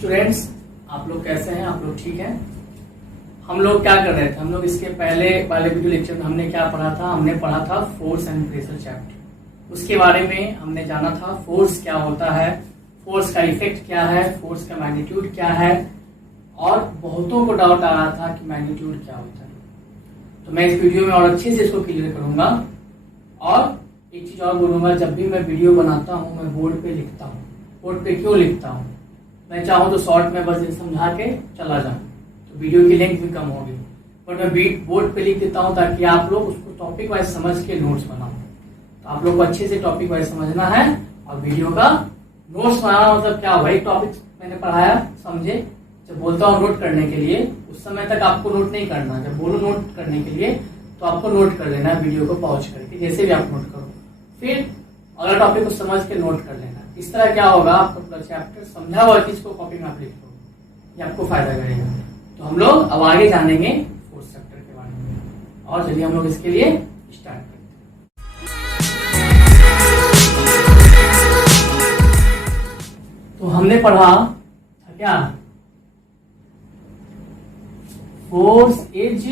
Students, आप लोग कैसे हैं? आप लोग ठीक हैं? हम लोग क्या कर रहे थे? हम लोग इसके पहले वाले वीडियो लेक्चर में हमने क्या पढ़ा था? हमने पढ़ा था फोर्स एंड प्रेशर चैप्टर। उसके बारे में हमने जाना था फोर्स क्या होता है, फोर्स का इफेक्ट क्या है, फोर्स का मैग्नीट्यूड क्या है, और बहुतों को डाउट आ रहा था कि मैग्नीट्यूड क्या होता है। तो मैं इस वीडियो में और अच्छे से इसको क्लियर करूंगा। और एक चीज और बोलूंगा, जब भी मैं वीडियो बनाता हूँ मैं बोर्ड पे लिखता हूँ। बोर्ड पे क्यों लिखता हूँ? मैं चाहूँ तो शॉर्ट में बस समझा के चला जाऊँ, तो वीडियो की लेंथ भी कम होगी। पर मैं बोर्ड पे लिख देता हूँ ताकि आप लोग उसको टॉपिक वाइज समझ के नोट्स बनाओ। तो आप लोग को अच्छे से टॉपिक वाइज समझना है और वीडियो का नोट्स बनाना। मतलब क्या भाई, टॉपिक मैंने पढ़ाया समझे। जब बोलता हूँ नोट करने के लिए, उस समय तक आपको नोट नहीं करना। जब बोलो नोट करने के लिए तो आपको नोट कर लेना है, वीडियो को पॉज करके, जैसे भी आप नोट करो। फिर अगला टॉपिक को समझ के नोट कर लेना। इस तरह क्या होगा, आपका पूरा चैप्टर समझा हुआ चीज को कॉपी में आप लिख लो, ये आपको फायदा करेगा। तो हम लोग अब आगे जानेंगे फोर्स चैप्टर के बारे में। और चलिए हम लोग इसके लिए स्टार्ट करते हैं। तो हमने पढ़ा था क्या? Force is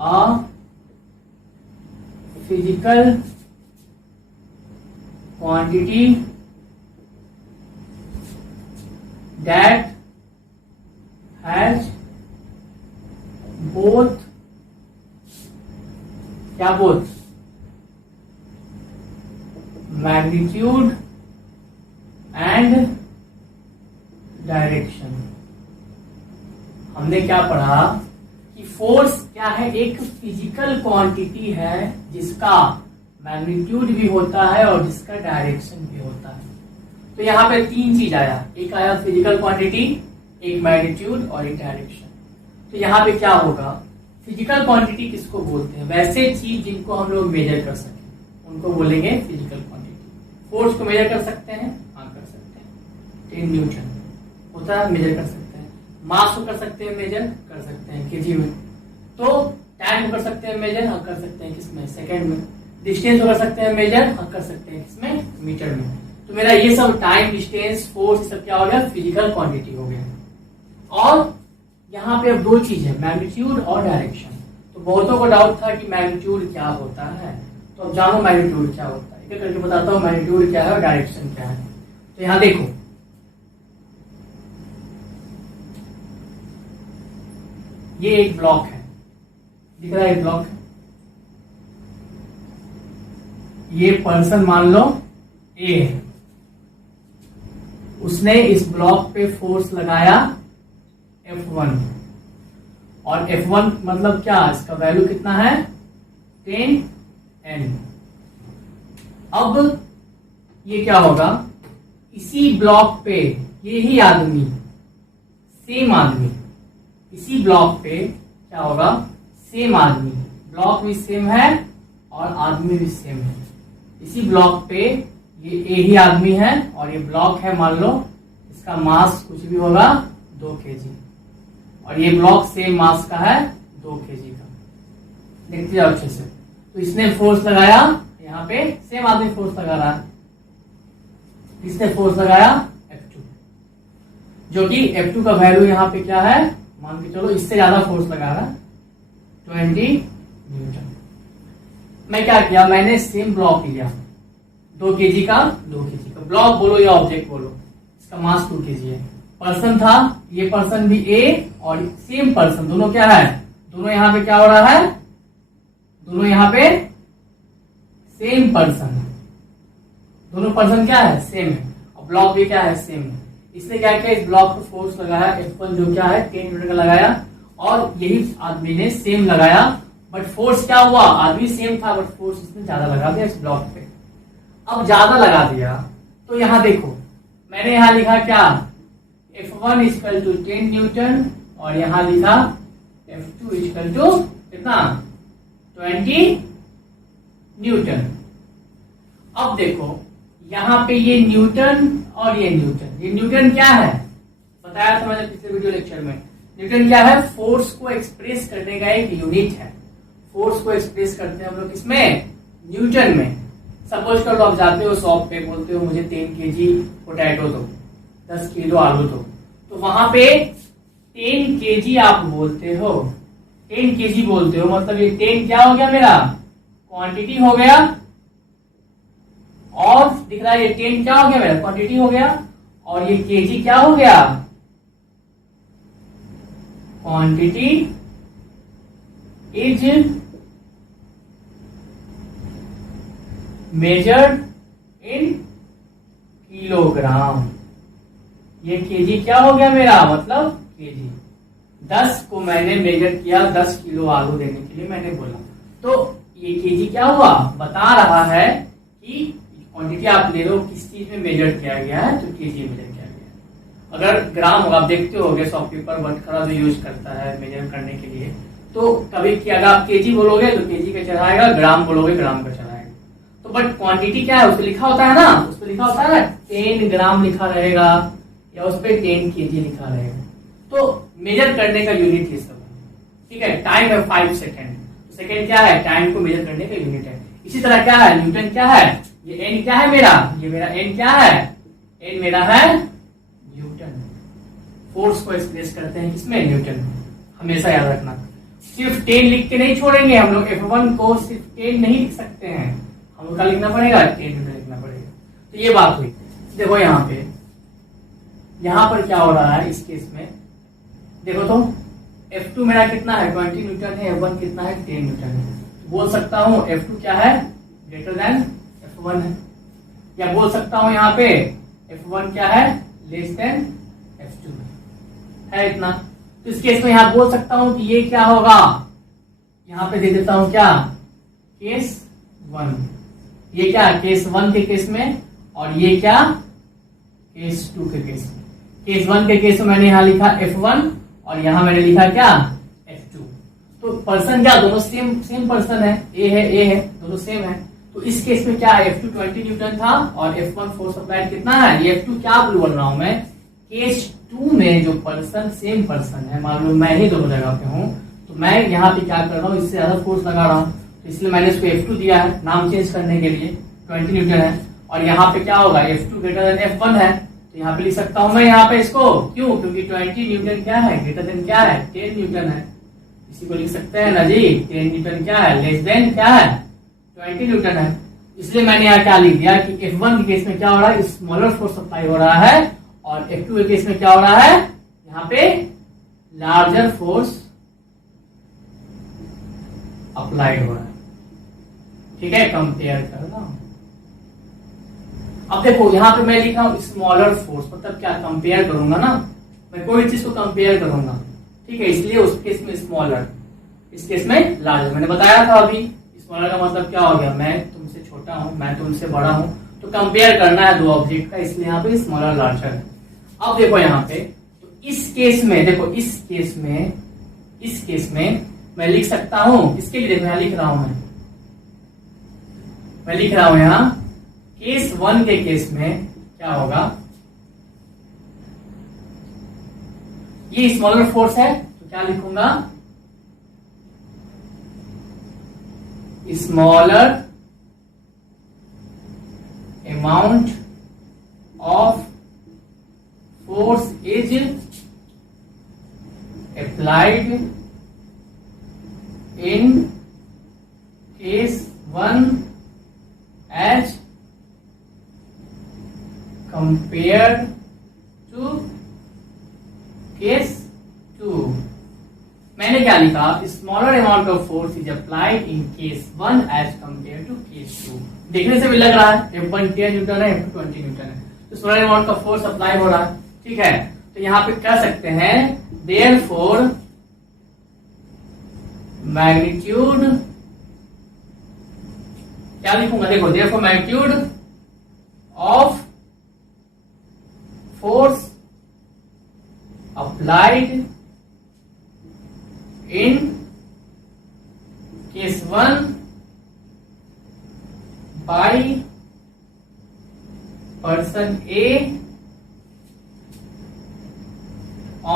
a physical quantity that has both magnitude and direction। हमने क्या पढ़ा कि फोर्स क्या है? एक फिजिकल क्वांटिटी है जिसका मैग्नीट्यूड भी होता है और जिसका डायरेक्शन भी होता है। तो यहाँ पे तीन चीज आया, एक आया फिजिकल क्वांटिटी, एक मैग्नीट्यूड और एक डायरेक्शन। तो यहाँ पे क्या होगा? फिजिकल क्वांटिटी किसको बोलते हैं? वैसे चीज जिनको हम लोग मेजर कर सके उनको बोलेंगे फिजिकल क्वांटिटी। फोर्स को मेजर कर सकते हैं? हाँ कर सकते हैं, 10 न्यूटन होता है, मेजर कर सकते हैं। मास को कर सकते हैं मेजर, कर सकते हैं केजी में। तो टाइम को कर सकते हैं मेजर, हाँ कर सकते हैं किसमें? सेकेंड में। डिस्टेंस कर सकते हैं मेजर, हाँ कर सकते हैं किसमें? मीटर में। तो मेरा ये सब टाइम, डिस्टेंस, फोर्स सब क्या हो गया? फिजिकल क्वांटिटी हो गया। और यहाँ पे अब दो चीज है, मैग्नीट्यूड और डायरेक्शन। तो बहुतों को डाउट था कि मैग्नीट्यूड क्या होता है। तो अब जानो मैग्नीट्यूड क्या होता है, एक करके बताता हूँ मैग्नीट्यूड क्या है और डायरेक्शन क्या है। तो यहाँ देखो, ये एक ब्लॉक है, दिख रहा है एक ब्लॉक है। ये पर्सन मान लो ए है, उसने इस ब्लॉक पे फोर्स लगाया F1। और F1 मतलब क्या? इसका वैल्यू कितना है? 10N। अब ये क्या होगा? इसी ब्लॉक पे यही आदमी, सेम आदमी, इसी ब्लॉक पे क्या होगा? सेम आदमी, ब्लॉक भी सेम है और आदमी भी सेम है। इसी ब्लॉक पे ये ए ही आदमी है और ये ब्लॉक है, मान लो इसका मास कुछ भी होगा 2 kg, और ये ब्लॉक सेम मास का है 2 kg का। देखते जाओ अच्छे से। तो इसने फोर्स लगाया, यहाँ पे सेम आदमी फोर्स लगा रहा है। इसने फोर्स लगाया F2, जो कि F2 का वैल्यू यहाँ पे क्या है? मान के चलो इससे ज्यादा फोर्स लगा रहा है, 20 न्यूटन। मैं क्या किया? मैंने सेम ब्लॉक लिया, 2 kg का, 2 kg का ब्लॉक बोलो या ऑब्जेक्ट बोलो, इसका मास 2 kg है। पर्सन था, ये पर्सन भी ए और सेम पर्सन, दोनों क्या है? दोनों यहाँ पे क्या हो रहा है? दोनों यहाँ पे सेम पर्सन, दोनों पर्सन क्या है? सेम है। और ब्लॉक भी क्या है? सेम है। इसने क्या किया? इस ब्लॉक को फोर्स लगाया F1, जो क्या है 10 न्यूटन का लगाया, और यही आदमी ने सेम लगाया। बट फोर्स क्या हुआ? आदमी सेम था बट फोर्स इसने ज्यादा लगा दिया इस ब्लॉक पे। अब ज्यादा लगा दिया तो यहाँ देखो, मैंने यहाँ लिखा क्या? F1 इक्वल टू 10 न्यूटन और यहाँ लिखा F2 इक्वल टू कितना? 20 न्यूटन। अब देखो यहाँ पे ये न्यूटन और ये न्यूटन। ये न्यूटन क्या है? बताया था मैंने पिछले वीडियो लेक्चर में। न्यूटन क्या है? फोर्स को एक्सप्रेस करने का एक यूनिट है। फोर्स को एक्सप्रेस करते हैं हम लोग इसमें, न्यूटन में। सपोज कर लो आप जाते हो शॉप पे, बोलते हो मुझे 10 kg पोटैटो दो, 10 किलो आलू दो, तो वहां पे 10 केजी आप बोलते हो, 10 केजी बोलते हो, मतलब ये 10 क्या हो गया मेरा क्वांटिटी हो गया, और दिख रहा है ये 10 क्या हो गया मेरा क्वांटिटी हो गया, और ये केजी क्या हो गया quantity is measured in kilogram. ये केजी क्या हो गया मेरा मतलब केजी। 10 को मैंने मेजर किया, 10 किलो आलू देने के लिए मैंने बोला, तो ये केजी क्या हुआ बता रहा है कि क्वांटिटी आप ले लो किस चीज में मेजर किया गया है, तो केजी में मेजर किया गया है। अगर ग्राम होगा, आप देखते होगे शॉपकीपर वर्ड जो यूज करता है मेजर करने के लिए, तो कभी अगर आप केजी बोलोगे तो केजी का चढ़ाएगा, ग्राम बोलोगे ग्राम का चढ़ाएगा। तो बट क्वांटिटी क्या है उस पर लिखा होता है ना, उस पर लिखा होता है ना 10 ग्राम लिखा रहेगा या उस पर 10 केजी लिखा रहेगा। तो मेजर करने का यूनिट ये सब है, ठीक है। टाइम है 5 सेकेंड, सेकेंड क्या है टाइम को मेजर करने का यूनिट है। इसी तरह क्या है न्यूटन क्या है, ये एन क्या है मेरा, ये मेरा एन क्या है, एन मेरा है न्यूटन। फोर्स को एक्सप्रेस करते हैं किसमें न्यूटन, हमेशा याद रखना। सिर्फ 10 लिख के नहीं छोड़ेंगे हम लोग, F1 को सिर्फ 10 नहीं लिख सकते हैं, हम लोग का लिखना पड़ेगा 10 न्यूटन लिखना पड़ेगा। तो ये बात हुई। देखो यहाँ पे यहां पर क्या हो रहा है इस केस में, देखो तो F2 मेरा कितना है 20 न्यूटन है, F1 कितना है 10 न्यूटन है। बोल सकता हूं F2 क्या है ग्रेटर देन F1 है, या बोल सकता हूं यहाँ पे F1 क्या है लेस देन F2 है इतना। तो इस केस में यहां बोल सकता हूं कि ये क्या होगा, यहां पे दे देता हूं क्या केस 1, ये क्या केस 1 के केस में, और ये क्या केस 2 के केस में। केस 1 के केस में मैंने यहां लिखा F1 और यहां मैंने लिखा क्या F2। तो पर्सन क्या दोनों सेम पर्सन है, ए है दोनों सेम है। तो इस केस में क्या है F2 20 न्यूटन था और F1 फोर्स अप्लाइड कितना है, ये F2 क्या बोल रहा हूं मैं, केस 2 में जो पर्सन सेम पर्सन है, मान लो मैं ही दोनों जगह पे हूं, तो मैं यहाँ पे क्या कर रहा हूँ इससे ज्यादा फोर्स लगा रहा हूँ, तो इसलिए मैंने इसको F2 दिया है नाम चेंज करने के लिए, 20 न्यूटन है। और यहाँ पे क्या होगा F2 ग्रेटर देन F1 है, तो यहाँ पे लिख सकता हूं मैं यहाँ पे इसको, क्यों क्योंकि 20 न्यूटन क्या है ग्रेटर देन क्या है 10 न्यूटन है, इसी को लिख सकते हैं ना जी 10 न्यूटन क्या है लेस देन क्या है 20 न्यूटन है। इसलिए मैंने यहाँ क्या लिख दिया कि F1 के केस में क्या हो रहा है स्मॉलर फोर्स अप्लाई हो रहा है, और F2 के केस में क्या हो रहा है यहाँ पे लार्जर फोर्स अप्लाइड हो रहा है, ठीक है। कंपेयर करना, अब देखो यहाँ पे मैं लिखा हूं स्मॉलर फोर्स, मतलब क्या कंपेयर करूंगा ना, मैं कोई चीज को कंपेयर करूंगा, ठीक है, इसलिए उस केस में स्मॉलर, इस केस में लार्जर। मैंने बताया था अभी स्मॉलर का मतलब क्या हो गया, मैं तुमसे छोटा हूं मैं तुमसे बड़ा हूं, तो कंपेयर करना है दो ऑब्जेक्ट का, इसलिए यहाँ पे स्मॉलर लार्जर है। अब देखो यहाँ पे तो इस केस में देखो इस केस में मैं लिख सकता हूं, इसके लिए देखो यहाँ लिख रहा हूं मैं लिख रहा हूं यहाँ केस 1 के केस में क्या होगा, ये स्मॉलर फोर्स है तो क्या लिखूंगा smaller amount of force is applied in case 1 as compared to case 2। मैंने क्या लिखा smaller amount of force is applied in case 1 as compare to case 2। देखने से भी लग रहा है F1 10 न्यूटन है F2 20 न्यूटन है, तो स्मॉलर अमाउंट का फोर्स अप्लाई हो रहा है, ठीक है। तो यहाँ पे कह सकते हैं देयरफॉर मैग्नीट्यूड, क्या लिखूंगा देखो therefore magnitude of force applied in case 1 by person A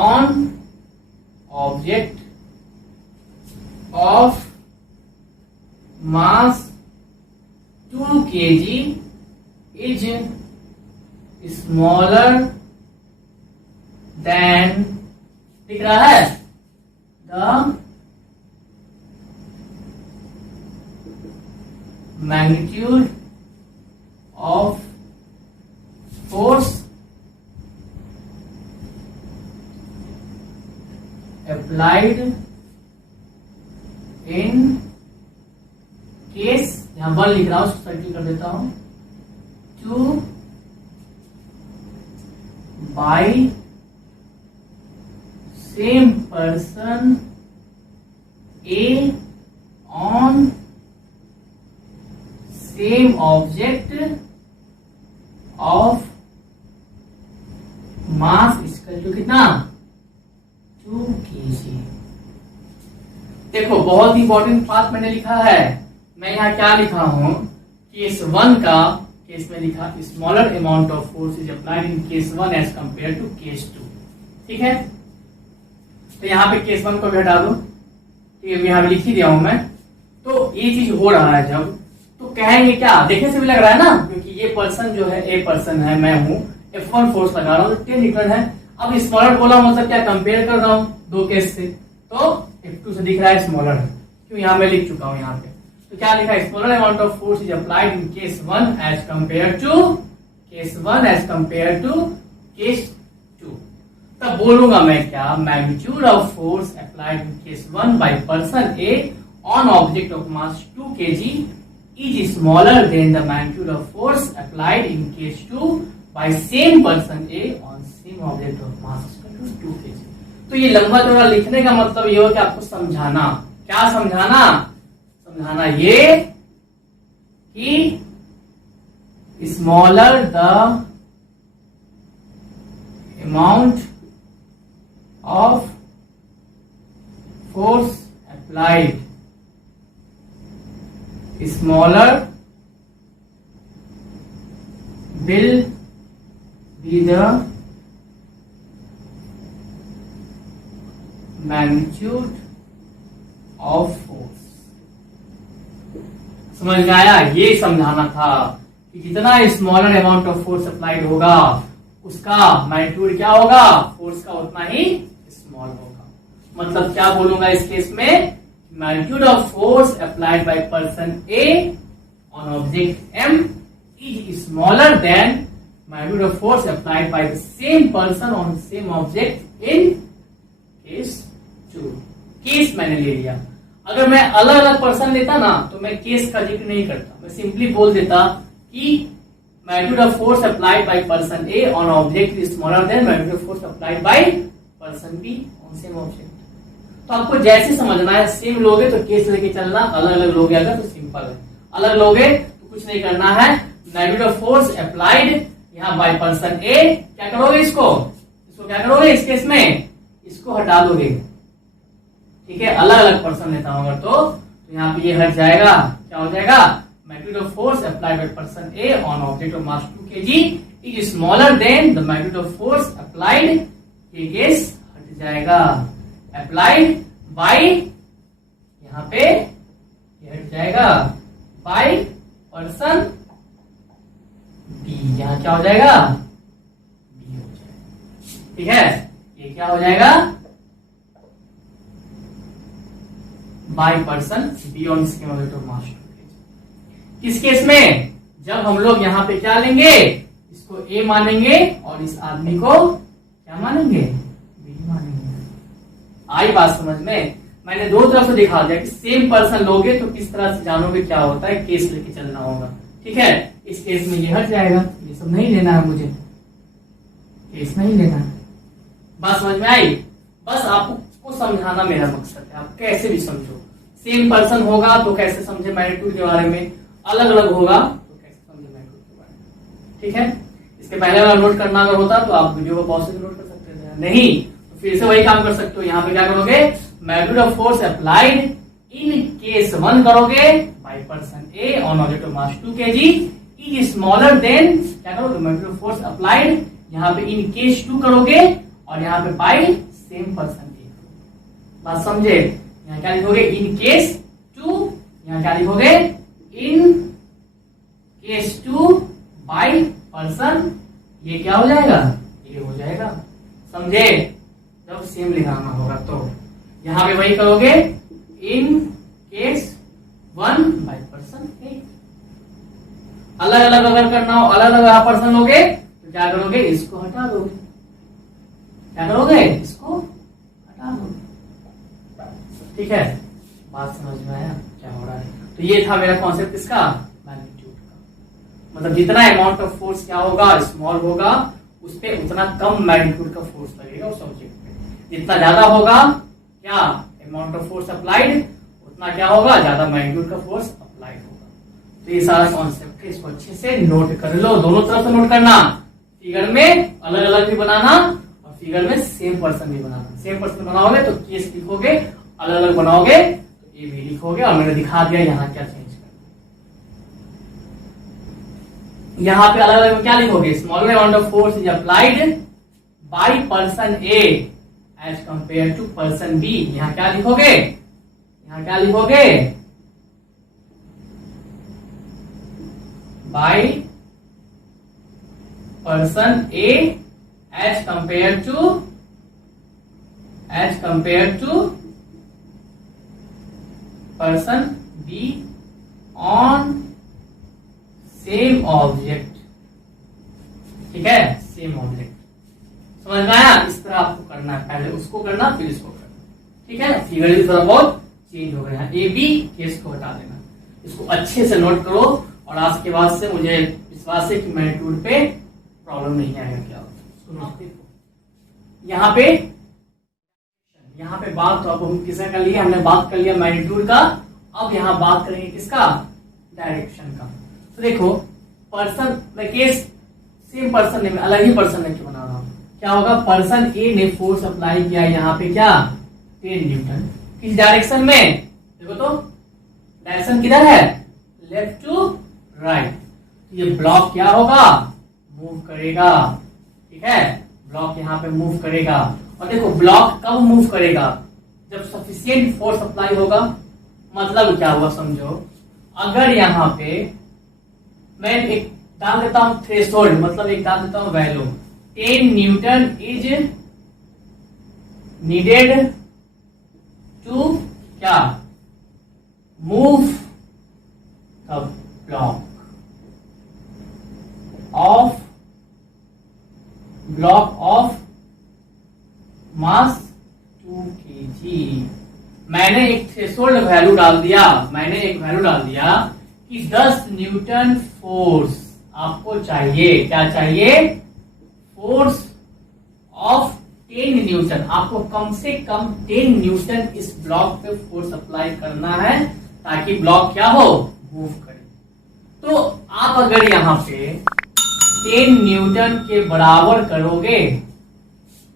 on object of mass 2 kg is smaller then दिख रहा है the magnitude of force applied in case, यहां 1 लिख रहा हूं, उसको सर्किल कर देता हूं, to by same person A on same object of mass equal to कितना 2 kg। देखो बहुत इंपॉर्टेंट बात मैंने लिखा है, मैं यहाँ क्या लिखा हूं, केस 1 का केस में लिखा smaller amount of force is applied in case 1 as compare to case 2। ठीक है, तो यहाँ पे केस 1 को भी हटा दो, ठीक है, यहाँ पे लिख ही दिया हूं मैं। तो ये चीज हो रहा है जब, तो कहेंगे क्या, देखने से भी लग रहा है ना, क्योंकि ये पर्सन जो है ए पर्सन है, मैं हूं, F1 फोर्स लगा रहा हूं तो 10 न्यूटन है। अब स्मॉलर बोला मतलब क्या, कंपेयर कर रहा हूं 2 केस से, तो F2 से दिख रहा है स्मॉलर है, क्यों यहाँ मैं लिख चुका हूं यहाँ पे। तो क्या लिखा है, smaller amount of force is applied in case 1 as compare to case 2। तब बोलूंगा मैं क्या, magnitude of force applied in case 1 by person A on object of mass 2 kg is smaller than the magnitude of force applied in case 2 by same person A on same object of mass equal to 2 kg। तो ये लंबा चौड़ा लिखने का मतलब ये हो कि आपको समझाना, क्या समझाना, समझाना ये कि smaller the amount of force applied, smaller will be the magnitude of force। समझ में आया, ये समझाना था कि जितना smaller amount of force applied होगा उसका मैग्नीट्यूड क्या होगा, फोर्स का उतना ही स्मॉल होगा। मतलब क्या बोलूंगा इस केस में, magnitude of force applied by person A on object M is smaller than magnitude of force applied by the same person on the same object in case 2। Case मैंने ले लिया, अगर मैं अलग अलग पर्सन लेता ना तो मैं केस का जिक्र नहीं करता, मैं सिंपली बोल देता कि magnitude of force applied by person A on object is smaller than magnitude of force applied by person B on same object। तो आपको जैसे समझना है, सेम लोगे तो केस लेके चलना, अलग अलग लोगे अगर तो सिंपल है, अलग लोगे तो कुछ नहीं करना है। मैग्नीट्यूड ऑफ फोर्स अप्लाइड यहाँ बाय पर्सन ए, क्या करोगे, इसको क्या करोगे इस केस में, इसको हटा दोगे। ठीक है, अलग अलग पर्सन लेता हूं अगर तो यहाँ पे ये हट जाएगा, क्या हो जाएगा, magnitude of force applied by person A on object of mass 2 kg is smaller than the magnitude of force applied, ये केस हट जाएगा, अप्लाइड बाय, यहां पे ये हट जाएगा, बाय पर्सन बी, यहां क्या हो जाएगा, बी हो जाएगा। ठीक है, ये क्या हो जाएगा, by person B on scale of mass 2 kg। किस केस में, जब हम लोग यहां पे क्या लेंगे, इसको ए मानेंगे और इस आदमी को क्या मानेंगे, बी मानेंगे। आई बात समझ में, मैंने दो तरफ से दिखा दिया कि सेम पर्सन लोगे तो किस तरह से जानोगे क्या होता है, केस लेके चलना होगा। ठीक है, इस केस में ये हट जाएगा, ये सब नहीं लेना है मुझे, केस नहीं लेना है। बात समझ में आई, बस आपको समझाना मेरा मकसद है, आप कैसे भी समझो। सेम पर्सन होगा तो कैसे समझे मैग्नीट्यूड के बारे में, अलग अलग होगा तो कैसे समझे मैग्नीट्यूड के बारे में। ठीक है, इसके पहले वाला नोट करना अगर होता तो आप वीडियो को पॉज से नोट कर सकते थे, नहीं तो फिर से वही काम कर सकते हो। यहाँ पे क्या करोगे, magnitude of force applied in case 1 करोगे bye person A on object of mass 2 kg is smaller than, क्या करोगे, मैग्नीट्यूड ऑफ फोर्स अप्लाइड यहाँ पे इन केस 2 करोगे और यहाँ पे बाय सेम पर्सन ए। बात समझे, यहाँ क्या लिखोगे, इन केस 2, यहाँ क्या लिखोगे, इन केस 2 बाय पर्सन, ये क्या हो जाएगा, ये हो जाएगा। समझ समझे? जब सेम लिखाना होगा तो यहाँ पे वही करोगे, इन केस 1/पर्सन ए। अलग अलग अगर करना हो, अलग अलग पर्सन लोगे तो क्या करोगे, इसको हटा दोगे। क्या करोगे, इसको हटा दोगे। ठीक है, बात समझ में आया क्या हो रहा है? तो ये था मेरा कॉन्सेप्ट इसका, मैग्नीट्यूड का। मतलब जितना अमाउंट ऑफ फोर्स क्या होगा, स्मॉल होगा, उस पर उतना कम मैग्नीट्यूड का फोर्स लगेगा उस ऑब्जेक्ट पे। जितना ज्यादा होगा क्या अमाउंट ऑफ फोर्स अप्लाइड, उतना क्या होगा, ज्यादा मैग्नीट्यूड का फोर्स अप्लाइड होगा। तो ये सारा कॉन्सेप्ट है, इसको अच्छे से नोट कर लो। दोनों तरफ से नोट करना, फिगर में अलग अलग भी बनाना और फिगर में सेम पर्सन भी बनाना। सेम पर्सन बनाओगे तो केस लिखोगे, अलग अलग बनाओगे तो ये भी लिखोगे। और मैंने दिखा दिया यहाँ क्या चेंज करना। यहाँ पे अलग अलग क्या लिखोगे, smaller amount of force is applied by person A as compare to person B. यहाँ क्या लिखोगे, यहाँ क्या लिखोगे, by person A as compare to person B on same object. ठीक है, सेम ऑब्जेक्ट। समझ में आया? इस तरह आपको करना है, पहले उसको करना फिर इसको करना। ठीक है, फिगर भी थोड़ा बहुत चेंज हो गया है। ए बी केस को हटा देना। इसको अच्छे से नोट करो और आज के बाद से मुझे विश्वास है कि मैग्नीट्यूड पे प्रॉब्लम नहीं आएगा। क्या यहाँ पे बात तो अब हम किसका कर लिया, हमने बात कर लिया मैग्नीट्यूड का। अब यहाँ बात करेंगे किसका, डायरेक्शन का। तो देखो पर्सन में केस सेम पर्सन ने, अलग ही पर्सन ने क्यों बना रहा हूं, क्या होगा, पर्सन ए ने फोर्स अप्लाई किया यहाँ पे क्या 10 न्यूटन। किस डायरेक्शन में, देखो तो डायरेक्शन किधर है, लेफ्ट टू राइट। ये ब्लॉक क्या होगा, मूव करेगा। ठीक है, ब्लॉक यहाँ पे मूव करेगा। और देखो ब्लॉक कब मूव करेगा, जब सफिशिएंट फोर्स अप्लाई होगा। मतलब क्या हुआ समझो, अगर यहाँ पे मैं एक डाल देता हूं थ्रेशोल्ड, मतलब एक डाल देता हूं value 10 newton is needed to क्या move the block of mass 2 kg। मैंने एक थ्रेशोल्ड वैल्यू डाल दिया, मैंने एक वैल्यू डाल दिया कि 10 न्यूटन फोर्स आपको चाहिए। क्या चाहिए, फोर्स ऑफ 10 न्यूटन। आपको कम से कम 10 न्यूटन इस ब्लॉक पे फोर्स अप्लाई करना है ताकि ब्लॉक क्या हो, मूव करे। तो आप अगर यहाँ पे 10 न्यूटन के बराबर करोगे,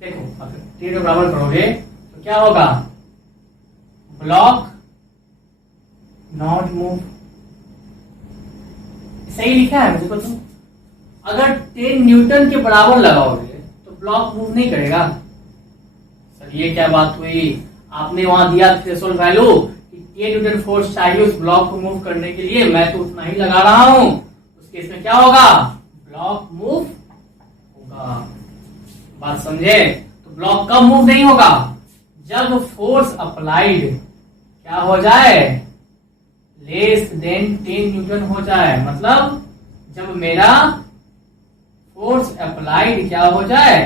देखो अगर 10 के बराबर करोगे तो क्या होगा, ब्लॉक नॉट मूव। सही लिखा है मुझको। तुम अगर 10 न्यूटन के बराबर लगाओगे तो ब्लॉक मूव नहीं करेगा। सर ये क्या बात हुई, आपने वहां दिया थ्रेशोल्ड वैल्यू कि 10 न्यूटन फोर्स चाहिए उस ब्लॉक को मूव करने के लिए, मैं तो उतना ही लगा रहा हूं। उस केस में क्या होगा, ब्लॉक मूव होगा। बात समझे? तो ब्लॉक कब मूव नहीं होगा, जब फोर्स अप्लाइड क्या हो जाए, लेस देन 10 न्यूटन हो जाए। मतलब जब मेरा फोर्स अप्लाइड क्या हो जाए,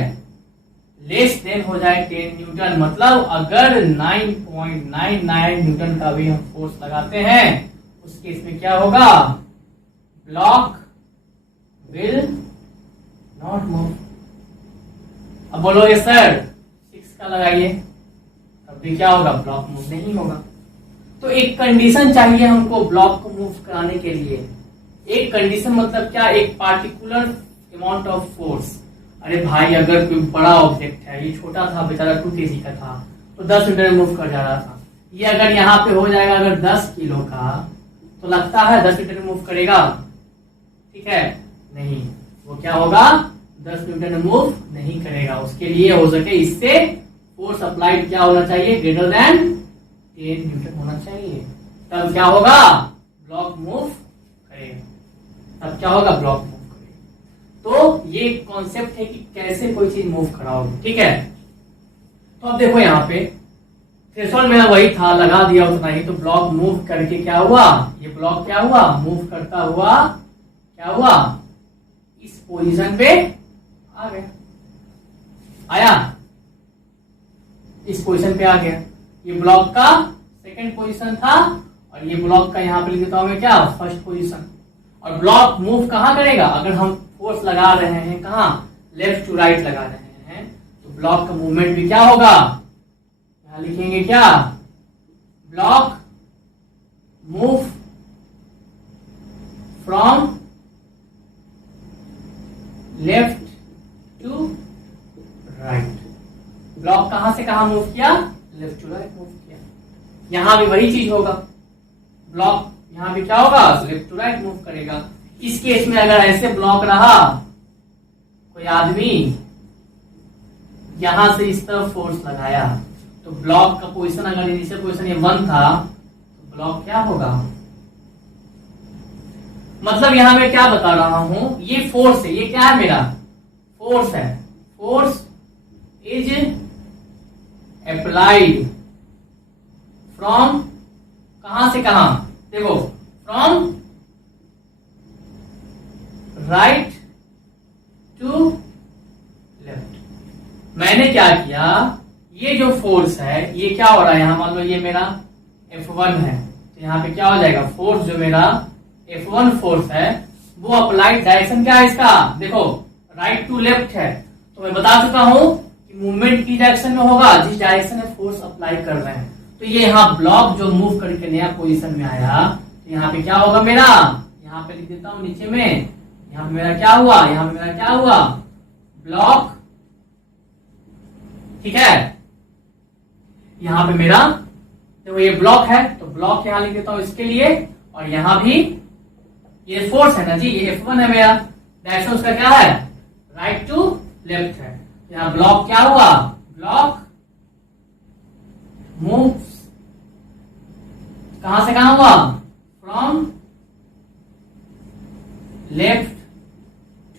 लेस देन हो जाए 10 न्यूटन। मतलब अगर 9.99 न्यूटन का भी हम फोर्स लगाते हैं उस केस में क्या होगा, ब्लॉक विल नॉट मूव। अब बोलोगे सर 6 का लगाइए, तब भी क्या होगा, ब्लॉक मूव नहीं होगा। तो एक कंडीशन चाहिए हमको ब्लॉक को मूव कराने के लिए। एक कंडीशन मतलब क्या, एक पार्टिकुलर अमाउंट ऑफ फोर्स। अरे भाई अगर कोई बड़ा ऑब्जेक्ट है, ये छोटा था बेचारा 2 kg का था तो 10 मीटर मूव कर जा रहा था। ये अगर यहाँ पे हो जाएगा अगर 10 किलो का, तो लगता है 10 मीटर मूव करेगा। ठीक है, नहीं, वो क्या होगा, 10 न्यूटन मूव नहीं करेगा। उसके लिए हो सके इससे फोर्स अप्लाइड क्या होना चाहिए, ग्रेटर देन 10 न्यूटन होना चाहिए। तब क्या होगा, ब्लॉक मूव करेगा। तब क्या होगा, ब्लॉक मूव करेगा। तो ये कॉन्सेप्ट है कि कैसे कोई चीज मूव कराओगे। ठीक है, तो अब देखो यहाँ पे थ्रेशोल्ड मेरा वही था, लगा दिया उतना ही, तो ब्लॉक मूव करके क्या हुआ, ये ब्लॉक क्या हुआ, मूव करता हुआ क्या हुआ, इस पोजीशन पे आ गया, आया, इस पोजीशन पे आ गया। ये ब्लॉक का सेकंड पोजीशन था और ये ब्लॉक का यहाँ पे लिख देता हूं मैं क्या, फर्स्ट पोजीशन। और ब्लॉक मूव कहाँ करेगा, अगर हम फोर्स लगा रहे हैं कहाँ, लेफ्ट टू राइट लगा रहे हैं, तो ब्लॉक का मूवमेंट भी क्या होगा, यहां लिखेंगे क्या, block move from left to right. Block कहां से कहां मूव किया, लेफ्ट टू राइट मूव किया। यहां भी वही चीज होगा, ब्लॉक यहां भी क्या होगा, लेफ्ट टू राइट मूव करेगा। इस केस में अगर ऐसे ब्लॉक रहा, कोई आदमी यहां से इस तरफ फोर्स लगाया, तो ब्लॉक का पोजीशन अगर इनिशियल पोजीशन ये 1 था, तो ब्लॉक क्या होगा, मतलब यहां मैं क्या बता रहा हूं, ये फोर्स है, ये क्या है मेरा, फोर्स है, फोर्स इज अप्लाइड फ्रॉम कहां से कहां, देखो फ्रॉम राइट टू लेफ्ट। मैंने क्या किया, ये जो फोर्स है ये क्या हो रहा है, यहां मान लो ये मेरा F1 है, तो यहां पे क्या हो जाएगा, फोर्स जो मेरा F1 फोर्स है वो अप्लाइड डायरेक्शन क्या है इसका, देखो राइट टू लेफ्ट है। तो मैं बता चुका हूं कि मूवमेंट की डायरेक्शन में होगा जिस डायरेक्शन में फोर्स अप्लाई कर रहे हैं। तो ये यहाँ ब्लॉक जो मूव करके नया पोजीशन में आया, तो यहाँ पे क्या होगा मेरा, यहाँ पे लिख देता हूं नीचे में, यहाँ पे मेरा क्या हुआ, यहाँ पे मेरा क्या हुआ, ब्लॉक, ठीक है, यहाँ पे मेरा देखो ये ब्लॉक है, तो ब्लॉक यहां लिख देता हूं इसके लिए, और यहां भी ये फोर्स है ना जी, ये F1 है मेरा, डायरेक्शन उसका क्या है, राइट टू लेफ्ट है। यहाँ ब्लॉक क्या हुआ, ब्लॉक मूव्स कहां से कहां हुआ, फ्रॉम लेफ्ट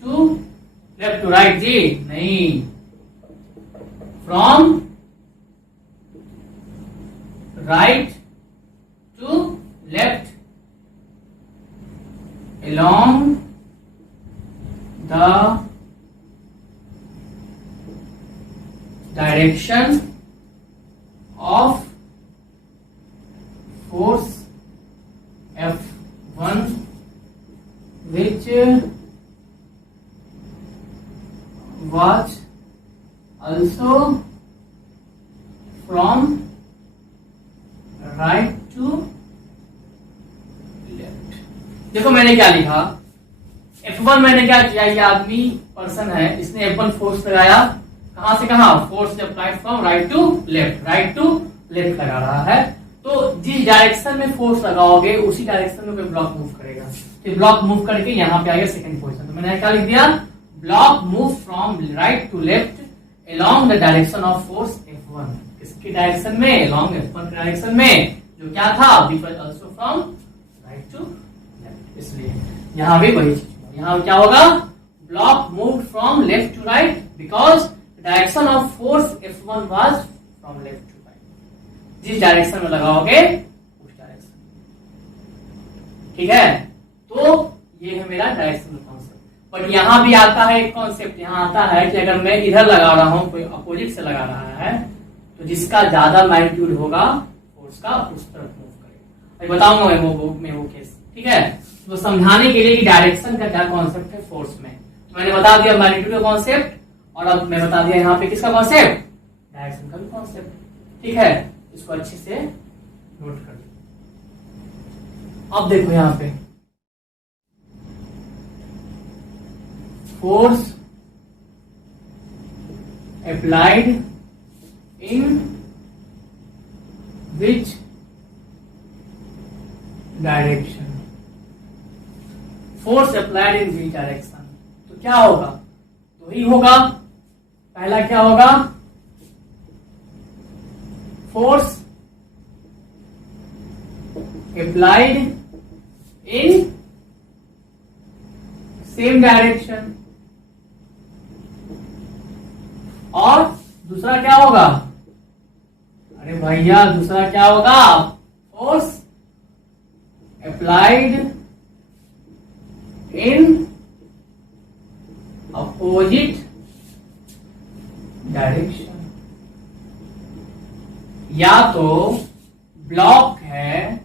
टू राइट जी, नहीं, from right to left along the direction of force F1 which was also from right to left। देखो मैंने क्या लिखा, F1 मैंने क्या किया, ये आदमी पर्सन है, इसने F1 फोर्स लगाया, कहां से कहां, force applied from right to left लगा रहा है। तो जिस डायरेक्शन में फोर्स लगाओगे उसी डायरेक्शन में कोई ब्लॉक मूव करेगा, तो ब्लॉक मूव करके यहाँ पे आ गया सेकंड पोजीशन। तो मैंने क्या लिख दिया, block move from right to left along the direction of force F1, किसकी डायरेक्शन में, along F1 के डायरेक्शन में, जो क्या था, which was also from right to left। इसलिए यहां भी वही चीज, यहां क्या होगा, block move from left to right because direction of force F1 was from left to right. जिस डायरेक्शन में लगाओगे उस डायरेक्शन, ठीक है। तो ये है मेरा डायरेक्शन कॉन्सेप्ट। बट यहां भी आता है एक कॉन्सेप्ट, यहां आता है कि अगर मैं इधर लगा रहा हूं, कोई अपोजिट से लगा रहा है, तो जिसका ज्यादा मैग्नीट्यूड होगा फोर्स का उस तरफ मूव करेगा। अभी बताऊंगा मैं वो केस, ठीक है। तो समझाने के लिए डायरेक्शन का क्या कॉन्सेप्ट है फोर्स में, तो मैंने बता दिया मैग्नीट्यूड का कॉन्सेप्ट, और अब मैं बता दिया यहाँ पे किसका कॉन्सेप्ट, डायरेक्शन का भी कॉन्सेप्ट, ठीक है। इसको अच्छे से नोट कर लो। अब देखो यहाँ पे force applied in which direction, force applied in which direction, तो क्या होगा, तो ही होगा, पहला क्या होगा, force applied in same direction, और दूसरा क्या होगा, अरे भैया दूसरा क्या होगा, force applied in opposite direction. या तो ब्लॉक है,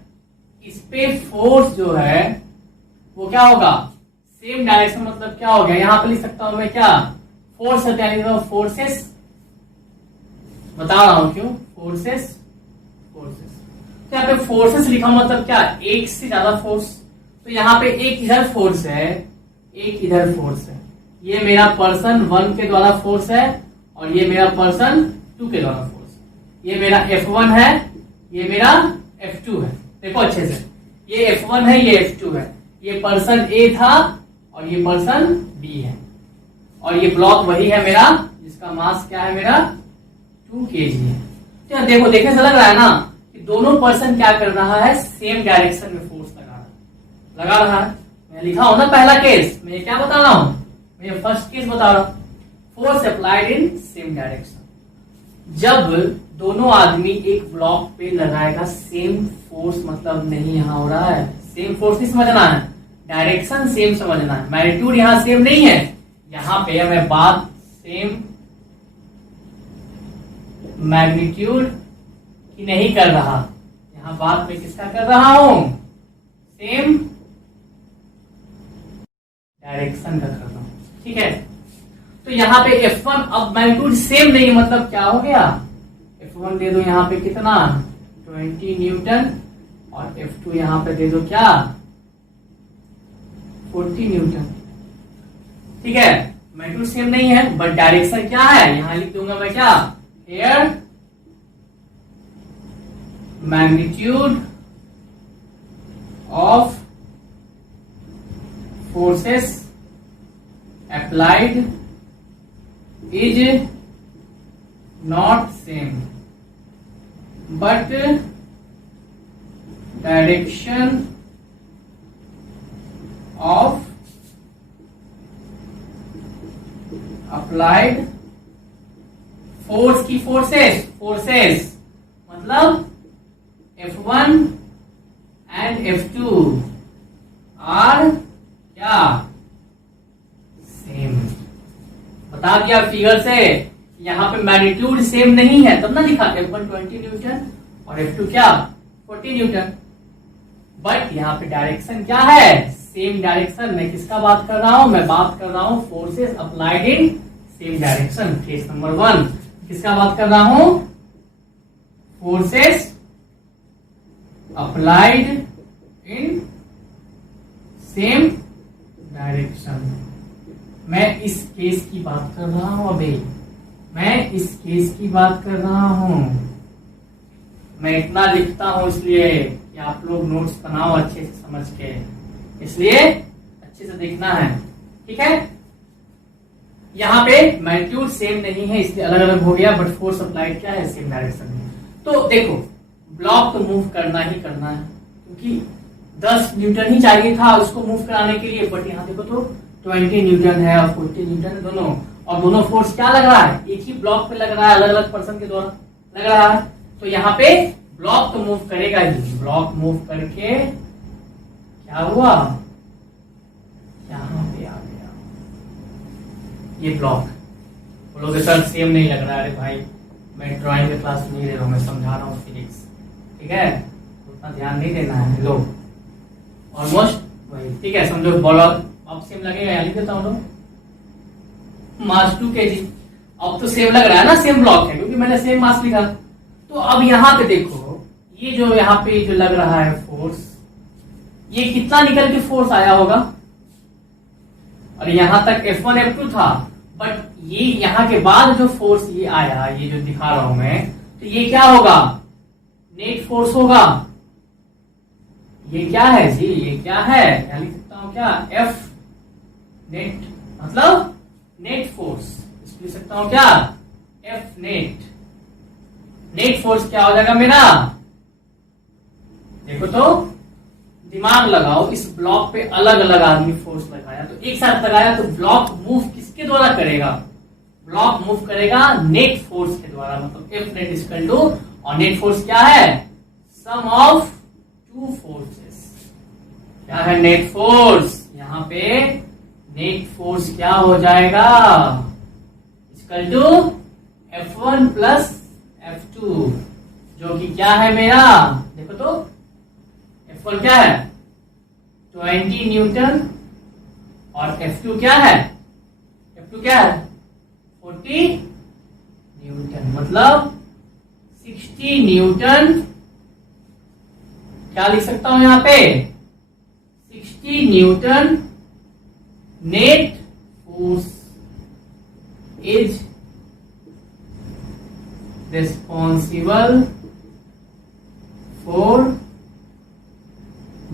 इस पे फोर्स जो है वो क्या होगा, सेम डायरेक्शन, मतलब क्या हो गया, यहां पर लिख सकता हूं मैं क्या, फोर्स है, क्या लिख रहा हूं, फोर्सेस, बता रहा हूं क्यों, फोर्सेस फोर्सेस। तो यहाँ पे फोर्सेस लिखा मतलब क्या, एक से ज्यादा फोर्स। तो यहाँ पे एक इधर फोर्स है, एक इधर फोर्स है, ये मेरा पर्सन 1 के द्वारा फोर्स है और ये मेरा पर्सन 2 के द्वारा फोर्स है। ये मेरा F1 है, ये मेरा F2 है। देखो अच्छे से, ये F1 है, ये F2 है, ये पर्सन A था और ये पर्सन B है, और ये ब्लॉक वही है मेरा जिसका मास क्या है मेरा 2 kg है। तो देखो, देखने से लग रहा है ना कि दोनों पर्सन क्या कर रहा है, सेम डायरेक्शन में फोर्स लगा रहा है। मैं लिखा हूं ना पहला केस, मैं क्या बता रहा हूं, मैं फर्स्ट केस बता रहा हूं, force applied in same direction. जब दोनों आदमी एक ब्लॉक पे लगाएगा सेम फोर्स, मतलब नहीं यहां हो रहा है, सेम फोर्स नहीं समझना है, डायरेक्शन सेम समझना है। मैग्नीट्यूड यहां सेम नहीं है, यहां पे मैं बात सेम मैग्नीट्यूड की नहीं कर रहा, यहां बात मैं किसका कर रहा हूं, सेम डायरेक्शन का कर रहा हूं, ठीक है। तो यहाँ पे F1 अब मैग्नीट्यूड सेम नहीं, मतलब क्या हो गया, F1 दे दो यहाँ पे कितना 20 न्यूटन और F2 यहाँ पे दे दो क्या 40 न्यूटन, ठीक है। मैग्नीट्यूड सेम नहीं है बट डायरेक्शन क्या है, यहां लिख दूंगा मैं क्या, here magnitude of forces applied is not same but direction of applied force की forces मतलब F1 and F2 are क्या सेम। बता दिया फिगर से, यहाँ पे मैग्नीट्यूड सेम नहीं है तब ना लिखा F1 20 न्यूटन और F2 क्या 40 न्यूटन, बट यहाँ पे डायरेक्शन क्या है, सेम डायरेक्शन। मैं किसका बात कर रहा हूं, मैं बात कर रहा हूं forces applied in same direction. Case number 1 किसका बात कर रहा हूं, forces applied in same direction. मैं इस केस की बात कर रहा हूं, अभी मैं इस केस की बात कर रहा हूं। मैं इतना लिखता हूं इसलिए कि आप लोग नोट्स बनाओ अच्छे से समझ के, इसलिए अच्छे से देखना है, ठीक है। यहाँ पे मैग्नीट्यूड सेम नहीं है इसलिए अलग अलग हो गया, बट फोर्स अप्लाइड क्या है, सेम डायरेक्शन में। तो देखो ब्लॉक तो मूव करना ही करना है, क्योंकि 10 न्यूटन ही चाहिए था उसको मूव कराने के लिए, बट यहाँ देखो तो 20 न्यूटन है और 40 न्यूटन है दोनों, और दोनों फोर्स क्या लग रहा है, एक ही ब्लॉक पे लग रहा है, अलग अलग पर्सन के द्वारा लग रहा है। तो यहाँ पे ब्लॉक तो मूव करेगा ही, ब्लॉक मूव करके क्या हुआ, यहाँ पे आ गया ये ब्लॉक। बोलोगे सर सेम नहीं लग रहा है, अरे भाई मैं ड्राइंग के क्लास नहीं ले रहा हूँ, मैं समझा रहा हूँ फिजिक्स, ठीक है, उतना ध्यान नहीं देना है। लो ऑलमोस्ट वही, ठीक है, समझो बॉल अब सेम लगेगा, यहाँ लिख देता हूँ मास 2 kg। अब तो सेम लग रहा है ना, सेम ब्लॉक है क्योंकि मैंने सेम मास लिखा। तो अब यहाँ पे देखो ये जो यहाँ पे जो लग रहा है फोर्स, ये कितना निकल के फोर्स आया होगा, और यहां तक F1 F2 था, बट ये यहाँ के बाद जो फोर्स ये आया, ये जो दिखा रहा हूं मैं, तो ये क्या होगा, नेट फोर्स होगा। ये क्या है जी, ये क्या है, यहाँ लिख सकता हूं क्या F नेट, मतलब नेट फोर्स, इसको लिख सकता हूं क्या F नेट। नेट फोर्स क्या हो जाएगा मेरा, देखो तो दिमाग लगाओ, इस ब्लॉक पे अलग अलग आदमी फोर्स लगाया, तो एक साथ लगाया तो ब्लॉक मूव किसके द्वारा करेगा, ब्लॉक मूव करेगा नेट फोर्स के द्वारा, मतलब F नेट इक्वल टू और नेट फोर्स क्या है? सम ऑफ टू फोर्सेस। क्या है नेट फोर्स? यहां पे नेट फोर्स क्या हो जाएगा? Equal to F1 plus F2, जो कि क्या है मेरा? देखो तो F1 क्या है? 20 न्यूटन और F2 क्या है? F2 क्या है? 40 न्यूटन, मतलब 60 न्यूटन। क्या लिख सकता हूं यहां पे? 60 Newton net force is responsible for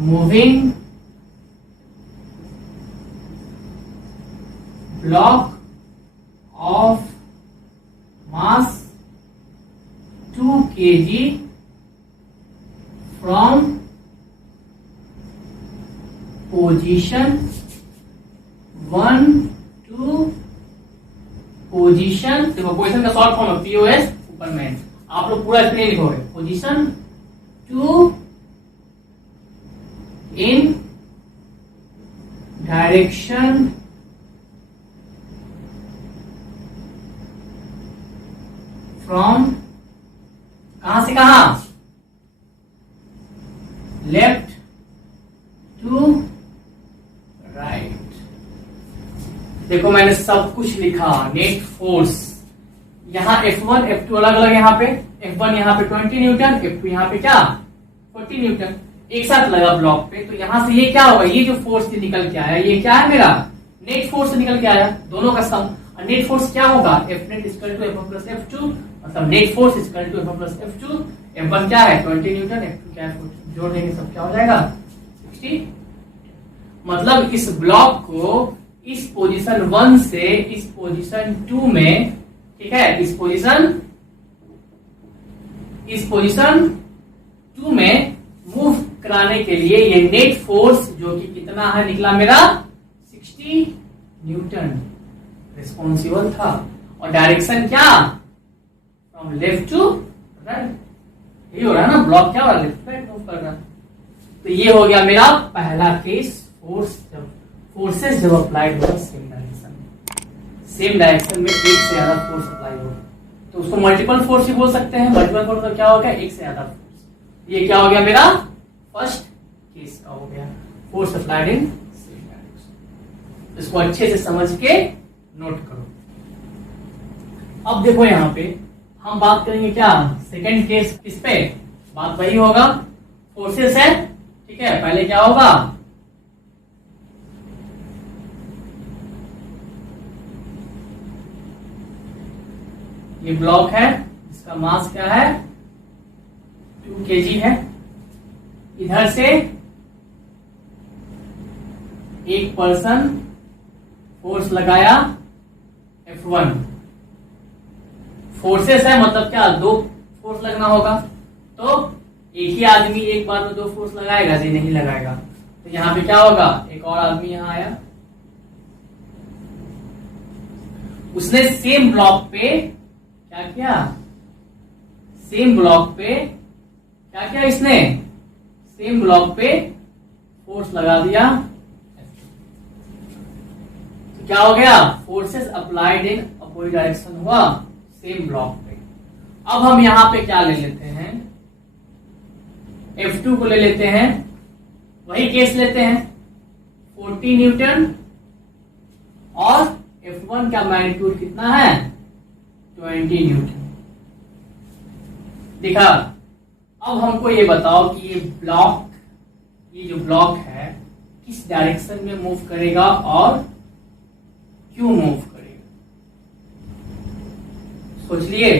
moving block of mass 2 kg from position 1 to position. देखो पोजीशन का शॉर्ट फॉर्म है POS, सुपरमैन। आप लोग पूरा इसमें लिखोगे पोजीशन 2 इन डायरेक्शन फ्रॉम, कहां से कहां? Left to right. देखो मैंने सब कुछ लिखा। नेट फोर्स यहाँ F1 F2 अलग अलग, यहाँ पे F1 यहाँ पे 20 न्यूटन, F2 यहाँ पे क्या 40 न्यूटन, एक साथ लगा ब्लॉक पे। तो यहाँ से ये क्या होगा? ये जो फोर्स निकल के आया ये क्या है मेरा? नेट फोर्स निकल के आया, दोनों का सम। और नेट फोर्स क्या होगा? F net equal to F1 plus F2, मतलब net force equal to F1 plus F2। F1 क्या है? 20 न्यूटन, F2 क्या है? 40। जोड़ देंगे सब क्या हो जाएगा? 60। मतलब इस ब्लॉक को इस पोजीशन 1 से इस पोजीशन 2 में, ठीक है, इस पोजीशन 2 में मूव कराने के लिए ये नेट फोर्स जो कि कितना है निकला मेरा? 60 न्यूटन रिस्पॉन्सिबल था। और डायरेक्शन क्या? From left to right. ये हो रहा है ना, ब्लॉक क्या हो रहा है? लेफ्ट राइट मूव कर रहा है। तो ये हो गया मेरा पहला केस। फोर्सेस जब अप्लाइड होगा सेम डायरेक्शन में एक से ज्यादा फोर्स अप्लाई होगा तो उसको मल्टीपल फोर्स भी बोल सकते हैं। मल्टीपल फोर्स क्या हो गया? एक से ज्यादा फोर्स। ये क्या हो गया मेरा? फर्स्ट केस का हो गया, force applied in same direction. इसको अच्छे से समझ के नोट करो। अब देखो यहां पे हम बात करेंगे क्या? Second case. किस पे बात? वही होगा, फोर्सेस है, ठीक है। पहले क्या होगा? ये ब्लॉक है, इसका मास क्या है? 2 kg है। इधर से एक पर्सन फोर्स लगाया F1। फोर्सेस है मतलब क्या? 2 फोर्स लगना होगा। तो एक ही आदमी एक बार में 2 फोर्स लगाएगा जी? नहीं लगाएगा। तो यहां पे क्या होगा? एक और आदमी यहां आया, उसने सेम ब्लॉक पे क्या किया? सेम ब्लॉक पे क्या किया इसने? सेम ब्लॉक पे फोर्स लगा दिया। तो क्या हो गया? Forces applied in opposite direction हुआ सेम ब्लॉक पे। अब हम यहां पे क्या ले लेते हैं? F2 को ले लेते हैं, वही केस लेते हैं, 40 न्यूटन और F1 का मैग्नीट्यूड कितना है? 20 न्यूटन। दिखा? अब हमको ये बताओ कि ये जो ब्लॉक है किस डायरेक्शन में मूव करेगा और क्यों मूव करेगा? सोच लिए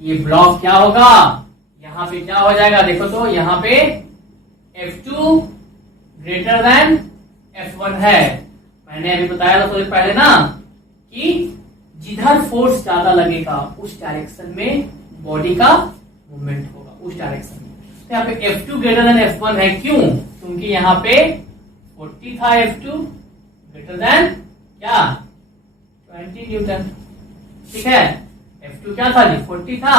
ये ब्लॉक क्या होगा? यहां पे क्या हो जाएगा? देखो तो यहां पे F2 ग्रेटर देन F1 है। मैंने अभी बताया था थोड़ी पहले ना कि जिधर फोर्स ज्यादा लगेगा उस डायरेक्शन में बॉडी का मूवमेंट होगा, उस डायरेक्शन में। तो यहाँ पे F2 ग्रेटर देन F1 है। क्यों? क्योंकि यहाँ पे 40 था F2 ग्रेटर देन क्या? 20 न्यूटन। ठीक है, F2 क्या था जी? 40 था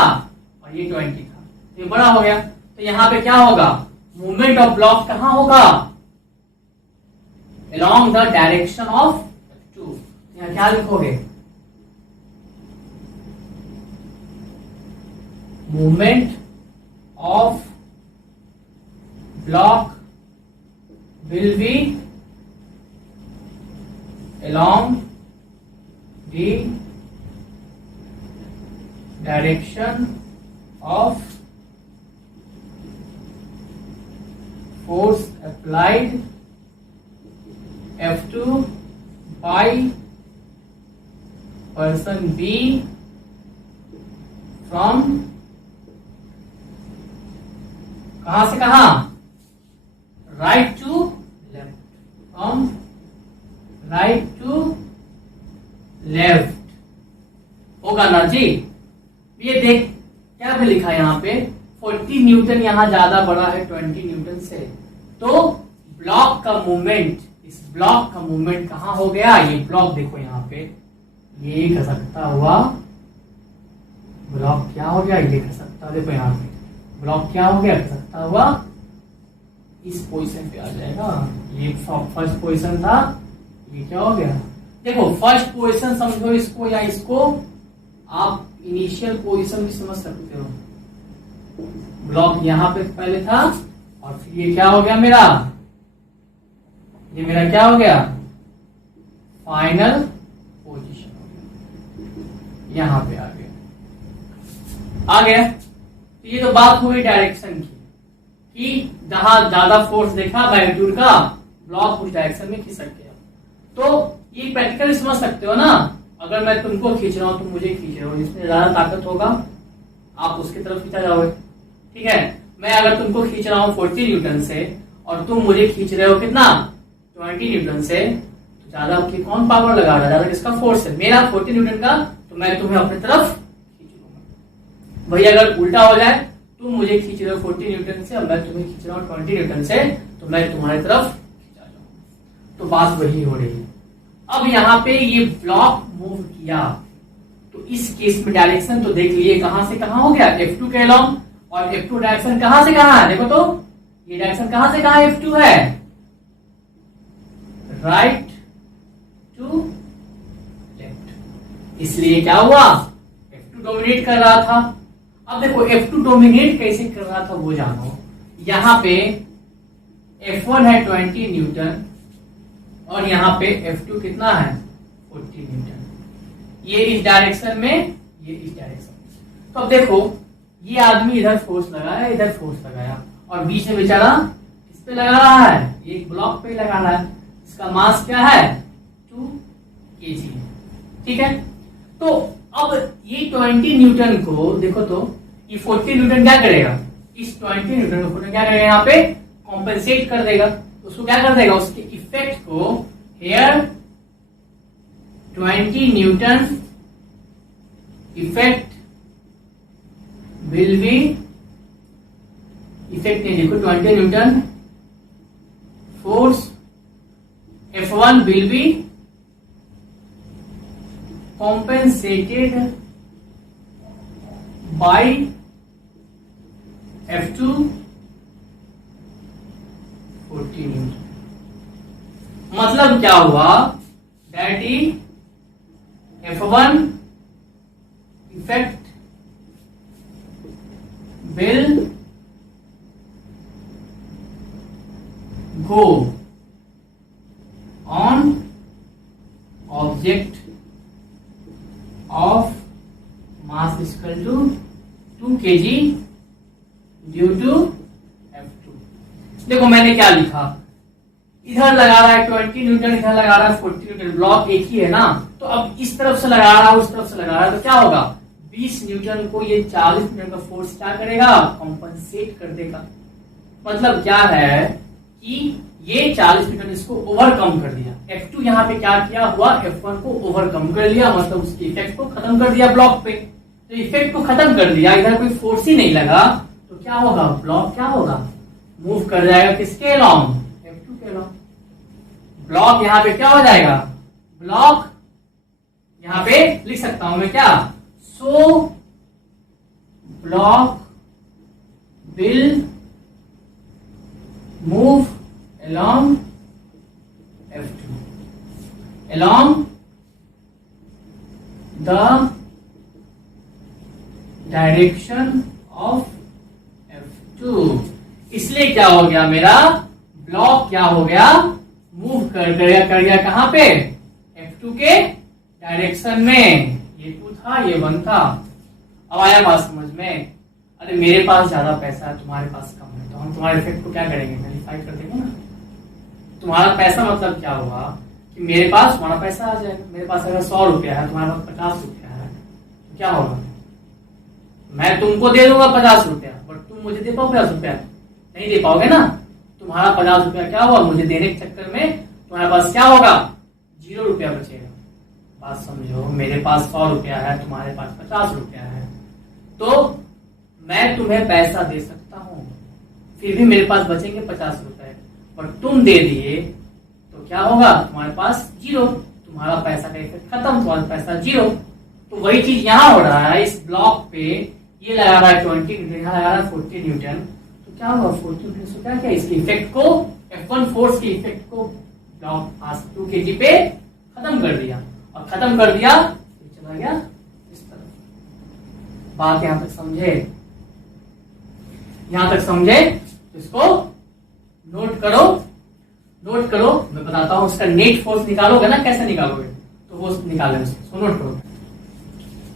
और ये 20 था। ये बड़ा हो गया, तो यहाँ पे क्या होगा, मूवमेंट ऑफ ब्लॉक कहाँ होगा, along the direction of F2। यहाँ क्या लिखोगे, movement of block will be along the direction of force applied F2 by person B from कहां से कहां, right to left, from right to left होगा ना जी। ये देख क्या भी लिखा है यहाँ पे, 40 न्यूटन यहाँ ज्यादा बड़ा है 20 न्यूटन से, तो ब्लॉक का मूवमेंट, इस ब्लॉक का मूवमेंट कहाँ हो गया, ये ब्लॉक देखो यहाँ पे, ये खसकता हुआ ब्लॉक क्या हो गया, ये खसकता, देखो यहाँ पे ब्लॉक क्या हो गया, खसकता हुआ इस पोजीशन पे आ जाएगा। ये फर्स्ट पोजीशन था, ये क्या हो गया, देखो फर्स्ट पोजीशन समझो इसको, या इसको आप इनिशियल पोजीशन भी समझ सकते हो। ब्लॉक यहाँ पे पहले था और फिर ये क्या हो गया मेरा, ये मेरा क्या हो गया, फाइनल पोजीशन हो गया, यहाँ पे आ गया। तो ये तो बात हुई डायरेक्शन की, कि जहां ज्यादा फोर्स देखा मैग्नीट्यूड का, ब्लॉक उस डायरेक्शन में खिसक गया। तो ये प्रैक्टिकली समझ सकते हो ना, अगर मैं तुमको खींच रहा हूं, तुम मुझे खींच रहे हो, इसमें ज्यादा ताकत होगा, आप उसकी तरफ खींचा जाओगे, ठीक है। मैं अगर तुमको खींच रहा हूं 40 न्यूटन से और तुम मुझे खींच रहे हो कितना, 20 न्यूटन से, तो ज्यादा की कौन पावर लगा रहा है, ज्यादा किसका फोर्स है, मेरा 40 न्यूटन का, तो मैं तुम्हें अपनी तरफ खींच लूंगा। वही अगर उल्टा हो जाए, तुम मुझे खींच रहे हो 40 न्यूटन से और मैं तुम्हें खींच रहा हूँ 20 न्यूटन से, तो मैं तुम्हारी तरफ खींचा जाऊंगा। तो बात वही हो रही है। अब यहाँ पे ये ब्लॉक मूव किया, तो इस केस में डायरेक्शन तो देख लिए कहां से कहां हो गया, F2 के अलोंग, और F2 डायरेक्शन कहां से कहां है, देखो तो ये डायरेक्शन कहां से कहां F2 है, राइट टू लेफ्ट। इसलिए क्या हुआ, F2 डोमिनेट कर रहा था। अब देखो F2 डोमिनेट कैसे कर रहा था वो जानो। यहां पे F1 है 20 न्यूटन और यहां पे F2 कितना है 40 न्यूटन, ये इस डायरेक्शन में, ये इस डायरेक्शन में। तो अब देखो ये आदमी इधर फोर्स लगाया, इधर फोर्स लगाया, और बीच में बेचारा किस पे लगा रहा है, एक ब्लॉक पे लगा रहा है। इसका मास क्या है 2 kg, ठीक है। तो अब ये 20 न्यूटन को देखो तो ये 40 न्यूटन क्या करेगा, इस 20 न्यूटन को क्या करेगा, यहाँ पे कॉम्पेंसेट कर देगा। उसको क्या कर देगा, उसके इफेक्ट को, here 20 newton effect will be, effect नहीं देखो, 20 newton force F1 will be compensated by F2 40 newton. मतलब क्या हुआ, डैटी F1 effect will go on object of mass is equal to 2 kg due to F2। देखो मैंने क्या लिखा, इधर लगा रहा है 20 न्यूटन, इधर लगा रहा है 40 न्यूटन, ब्लॉक एक ही है ना। तो अब इस तरफ से लगा रहा है, उस तरफ से लगा रहा है, तो क्या होगा, 20 न्यूटन को ये 40 न्यूटन का फोर्स क्या करेगा, कॉम्पनसेट कर देगा। मतलब क्या है कि ये 40 न्यूटन इसको ओवरकम कर दिया। F2 यहाँ पे क्या किया हुआ, F1 को ओवरकम कर लिया, मतलब उसके इफेक्ट को खत्म कर दिया ब्लॉक पे। तो इफेक्ट को खत्म कर दिया, इधर कोई फोर्स ही नहीं लगा, तो क्या होगा, ब्लॉक क्या होगा, मूव कर जाएगा किसके अलोंग, F2 के अलोंग। ब्लॉक यहाँ पे क्या हो जाएगा, ब्लॉक यहाँ पे लिख सकता हूं मैं क्या, so block will move along F2, along the direction of F2। इसलिए क्या हो गया, मेरा ब्लॉक क्या हो गया, मूव कर गया कहां पे, F2 के डायरेक्शन में। ये 2 था, ये 1 था। अब आया बात समझ में। अरे मेरे पास ज्यादा पैसा है, तुम्हारे पास कम है, तो हम तुम्हारे इफेक्ट को क्या करेंगे, नलिफाई कर देंगे ना। तुम्हारा पैसा मतलब क्या हुआ कि मेरे पास तुम्हारा पैसा आ जाएगा। मेरे पास अगर 100 रुपया है, तुम्हारे पास 50 रुपया है, तो क्या होगा, मैं तुमको दे दूंगा 50 रुपया, बट तुम मुझे दे पाओ 50 रुपया, नहीं दे पाओगे ना। तुम्हारा 50 रुपया क्या हुआ, मुझे देने के चक्कर में तुम्हारे पास क्या होगा, 0 रुपया बचेगा। बात समझो, मेरे पास 100 रुपया है, तुम्हारे पास 50 रुपया है, तो मैं तुम्हें पैसा दे सकता हूं, फिर भी मेरे पास बचेंगे 50 रुपए, और तुम दे दिए तो क्या होगा, तुम्हारे पास 0, तुम्हारा पैसा का इफेक्ट खत्म, तुम्हारा पैसा 0। तो वही चीज यहां हो रहा है इस ब्लॉक पे। ये लगा रहा है 20 न्यूटन, यहाँ लगा रहा है 40 न्यूटन, तो क्या होगा 40 न्यूटन से क्या क्या इसके इफेक्ट को, F1 फोर्स के इफेक्ट को ब्लॉक 2 kg पे खत्म कर दिया, और खत्म कर दिया तो चला गया इस तरफ। बात यहां तक समझे, यहां तक समझे, तो इसको नोट करो, नोट करो। मैं बताता हूं उसका नेट फोर्स निकालोगे ना, कैसे निकालोगे, तो वो निकालें उसको, नोट करो।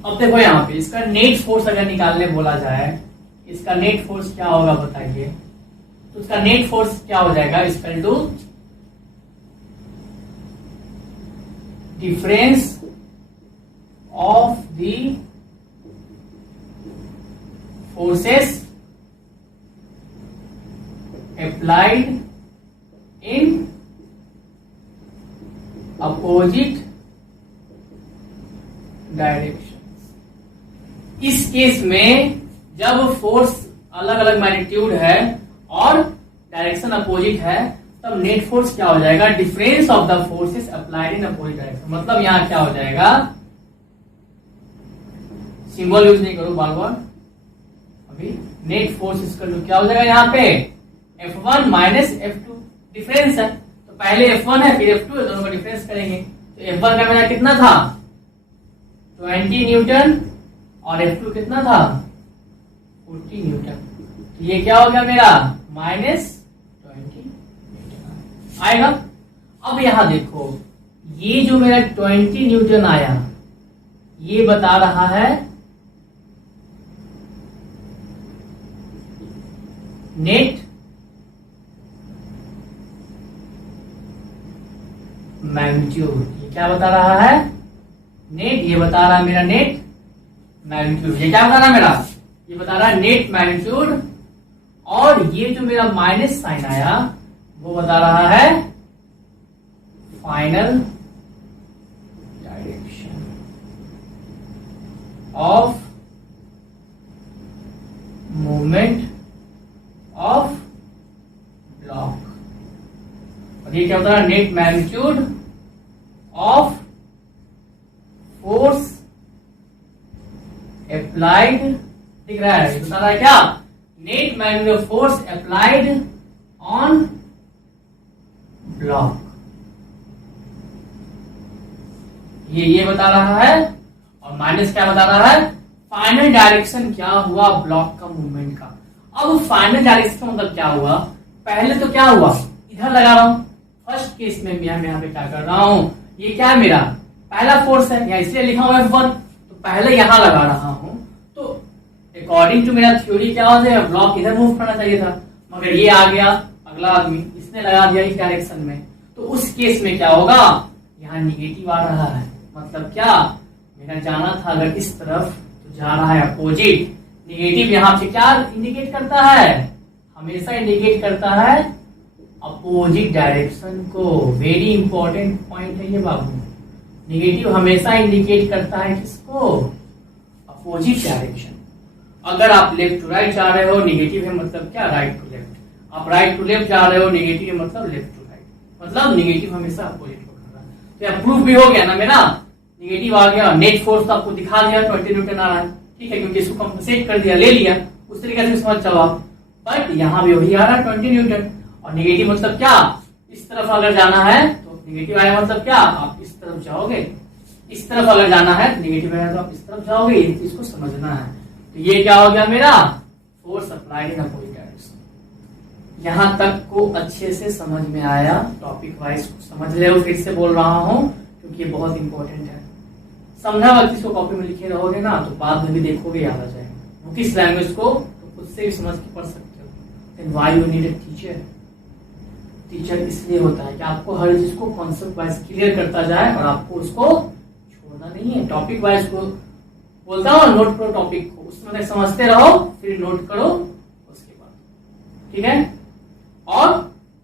अब देखो यहाँ पे इसका नेट फोर्स अगर निकालने बोला जाए, इसका नेट फोर्स क्या होगा बताइए, तो इसका नेट फोर्स क्या हो जाएगा, equal to difference of the forces applied in opposite directions। इस केस में जब फोर्स अलग अलग मैग्नीट्यूड है और डायरेक्शन अपोजिट है, तब नेट फोर्स क्या हो जाएगा, difference of the forces applied in opposite direction. मतलब यहां क्या हो जाएगा, सिंबल यूज नहीं करो बार बार, अभी नेट फोर्स इसका क्या हो जाएगा, यहाँ पे F1 माइनस F2 डिफरेंस है, तो पहले F1 है फिर F2 है, दोनों का डिफरेंस करेंगे। तो F1 का मेरा कितना था 20 न्यूटन, और F2 कितना था 40 न्यूटन। तो ये क्या हो गया मेरा माइनस 20 न्यूटन आएगा। अब यहां देखो, ये जो मेरा 20 न्यूटन आया, ये बता रहा है नेट मैग्नीट्यूड। ये क्या बता रहा है, नेट, ये बता रहा है मेरा नेट मैग्नीट्यूड। ये क्या बता रहा है मेरा, ये बता रहा है नेट मैग्नीट्यूड, और ये जो मेरा माइनस साइन आया वो बता रहा है final direction of movement of block. और ये क्या बता रहा है, net magnitude of force applied, दिख रहा है, बता रहा है क्या, net magnitude of force applied on block. ये बता रहा है, और माइनस क्या बता रहा है, फाइनल डायरेक्शन क्या हुआ ब्लॉक का मूवमेंट का। अब फाइनल डायरेक्शन का मतलब क्या हुआ, पहले तो क्या हुआ, इधर लगा रहा हूं, फर्स्ट केस में मैं यहाँ पे क्या कर रहा हूं, ये क्या है मेरा पहला फोर्स है, यहाँ इसलिए लिखा हुआ F1, तो पहले यहां लगा रहा हूं, तो अकॉर्डिंग टू मेरा थ्योरी क्या हो जाएगा, ब्लॉक इधर मूव करना चाहिए था, मगर ये आ गया अगला आदमी, इसने लगा दिया इस डायरेक्शन में, तो उस केस में क्या होगा, यहाँ निगेटिव आ रहा है। मतलब क्या, मेरा जाना था अगर इस तरफ, तो जा रहा है अपोजिट। निगेटिव यहाँ पे क्या इंडिकेट करता है, हमेशा इंडिकेट करता है अपोजिट डायरेक्शन को। वेरी इंपॉर्टेंट पॉइंट है ये बाबू, निगेटिव हमेशा इंडिकेट करता है किसको, अपोजिट डायरेक्शन। अगर आप लेफ्ट टू राइट जा रहे हो, निगेटिव है मतलब क्या, राइट टू लेफ्ट। आप राइट टू लेफ्ट जा रहे हो, निगेटिव है मतलब लेफ्ट टू राइट, मतलब निगेटिव हमेशा अपोजिट को कर रहा है। तो यह प्रूफ भी हो गया ना मेरा, निगेटिव आ गया, नेट फोर्स तो आपको दिखा दिया 20 न्यूटन आ रहा है, ठीक है, क्योंकि इसको कंपनसेट कर दिया, ले लिया, उस तरीके से समझ चलो आप। बट यहाँ भी वही आ रहा है 20 न्यूटन। और निगेटिव मतलब क्या, इस तरफ अगर जाना है तो निगेटिव आया मतलब क्या, आप इस तरफ जाओगे, इस तरफ अगर जाना है तो निगेटिव आया तो आप इस तरफ जाओगे। इस चीज को समझना है। तो ये क्या हो गया मेरा, force applied in opposite direction. यहां तक को अच्छे से समझ में आया, टॉपिक वाइज समझ ले, फिर से बोल रहा हूं क्योंकि ये बहुत इंपॉर्टेंट है। समझा अगर इसको कॉपी में लिखे रहोगे ना तो बाद में भी देखोगे याद आ जाएगा। वो किस लैंग्वेज को तो खुद से भी समझ के पढ़ सकते हो। Then why you need a teacher, teacher इसलिए होता है कि आपको हर चीज को कॉन्सेप्ट वाइज क्लियर करता जाए और आपको उसको छोड़ना नहीं है। टॉपिक वाइज को बोलता हूँ नोट करो टॉपिक को, उसमें तक समझते रहो फिर नोट करो उसके बाद, ठीक है। और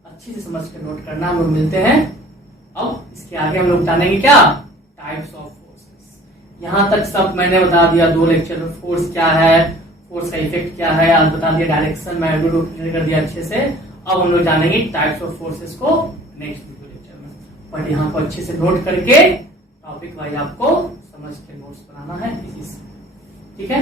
अच्छे से समझ कर नोट करना। हम लोग मिलते हैं अब इसके आगे, हम लोग जानेंगे क्या, टाइप्स ऑफ फोर्सेस। यहां तक सब मैंने बता दिया 2 लेक्चर में, फोर्स क्या है, फोर्स का इफेक्ट क्या है, आज बता दिया, डायरेक्शन मैं क्लियर कर दिया अच्छे से। अब हम लोग जानेंगे टाइप्स ऑफ फोर्सेस को नेक्स्ट वीडियो लेक्चर में। बट यहाँ को अच्छे से नोट करके टॉपिक वाइज आपको समझ के नोट्स बनाना है इसी से, ठीक है।